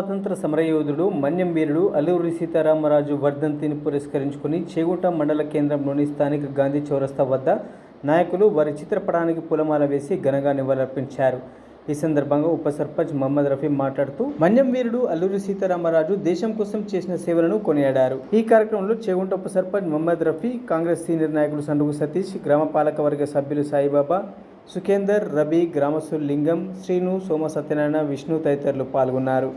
స్వాతంత్ర సమరయోధుడు మన్యం వీరుడు అల్లూరి సీతారామరాజు వర్ధంతిని పురస్కరించుకుని చేగుంట మండల కేంద్రంలోని స్థానిక గాంధీ చౌరస్తా వద్ద నాయకులు వారి చిత్రపటానికి పూలమాల వేసి ఘనంగా నివాళులర్పించారు. ఈ సందర్భంగా ఉప సర్పంచ్ మహమ్మద్ రఫీ మాట్లాడుతూ మన్యం వీరుడు అల్లూరి సీతారామరాజు దేశం కోసం చేసిన సేవలను కొనియాడారు. ఈ కార్యక్రమంలో చేగుంట ఉప సర్పంచ్ మహమ్మద్ రఫీ, కాంగ్రెస్ సీనియర్ నాయకులు సండుగు సతీష్, గ్రామ పాలకవర్గ సభ్యులు సాయిబాబా, సుఖేందర్, రబీ, గ్రామస్తులు లింగం, శ్రీను, సోమ సత్యనారాయణ, విష్ణు తదితరులు పాల్గొన్నారు.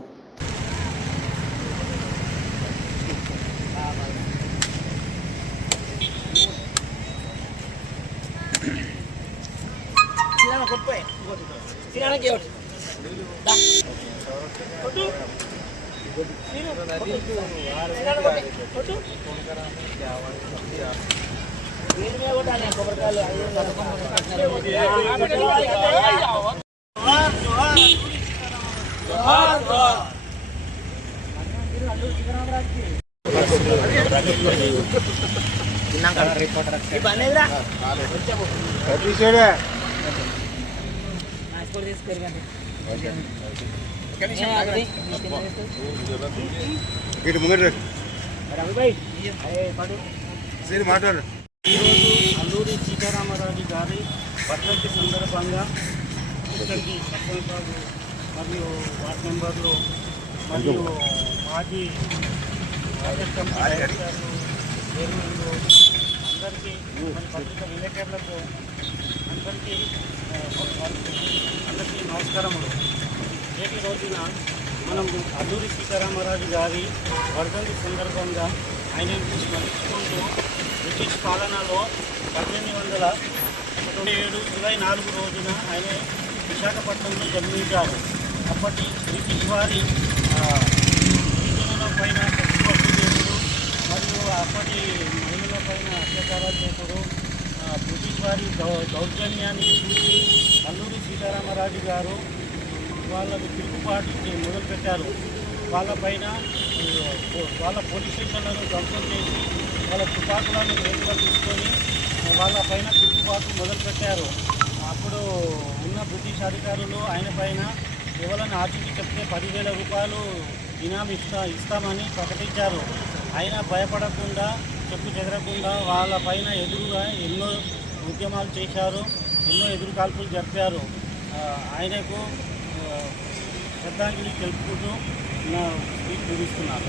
అల్లూరి సీతారామరాజు గారి వర్ధంతి సందర్భంగా ఇక్కడికి సర్పంచ్ బాబు మరియు వార్డు మెంబర్లు మరియు మాజీ చైర్మన్లు అందరికీ మరి పత్రిక విలేకరులకు అందరికీ నమస్కారములు. నేటి రోజున మనం అల్లూరి సీతారామరాజు గారి వర్ధంతి సందర్భంగా ఆయనను స్మరించుకుంటూ బ్రిటిష్ పాలనలో 1827 జూలై 4 రోజున ఆయన విశాఖపట్నంలో జన్మించారు. అప్పటి బ్రిటిష్ వారి గిరిజనుల పైన కట్టుబడి చేసుడు మరియు అప్పటి మహిళల పైన అత్యాచారాలు చేసుడు, బ్రిటిష్ వారి దౌర్జన్యాన్ని చూసి అల్లూరి సీతారామరాజు గారు వాళ్ళకు తిరుగుబాటు మొదలుపెట్టారు. వాళ్ళపైన వాళ్ళ పోలీస్ స్టేషన్లను ధ్వంసం చేసి వాళ్ళ తుపాకులను చేతిలో తీసుకొని వాళ్ళపైన తిరుగుబాటు మొదలుపెట్టారు. అప్పుడు ఉన్న బ్రిటిష్ అధికారులు ఆయన పైన ఎవరైనా ఆచూకీ చెప్తే 10,000 రూపాయలు ఇనామీ ఇస్తామని ప్రకటించారు. ఆయన భయపడకుండా, చెప్పు చెదరకుండా వాళ్ళపైన ఎదురుగా ఎన్నో ఉద్యమాలు చేశారు, ఎన్నో ఎదురు కాల్పులు జరిపారు. ఆయనకు శ్రద్ధాంజలి తెలుపుకుంటూ స్పీచ్ ముగిస్తున్నాను.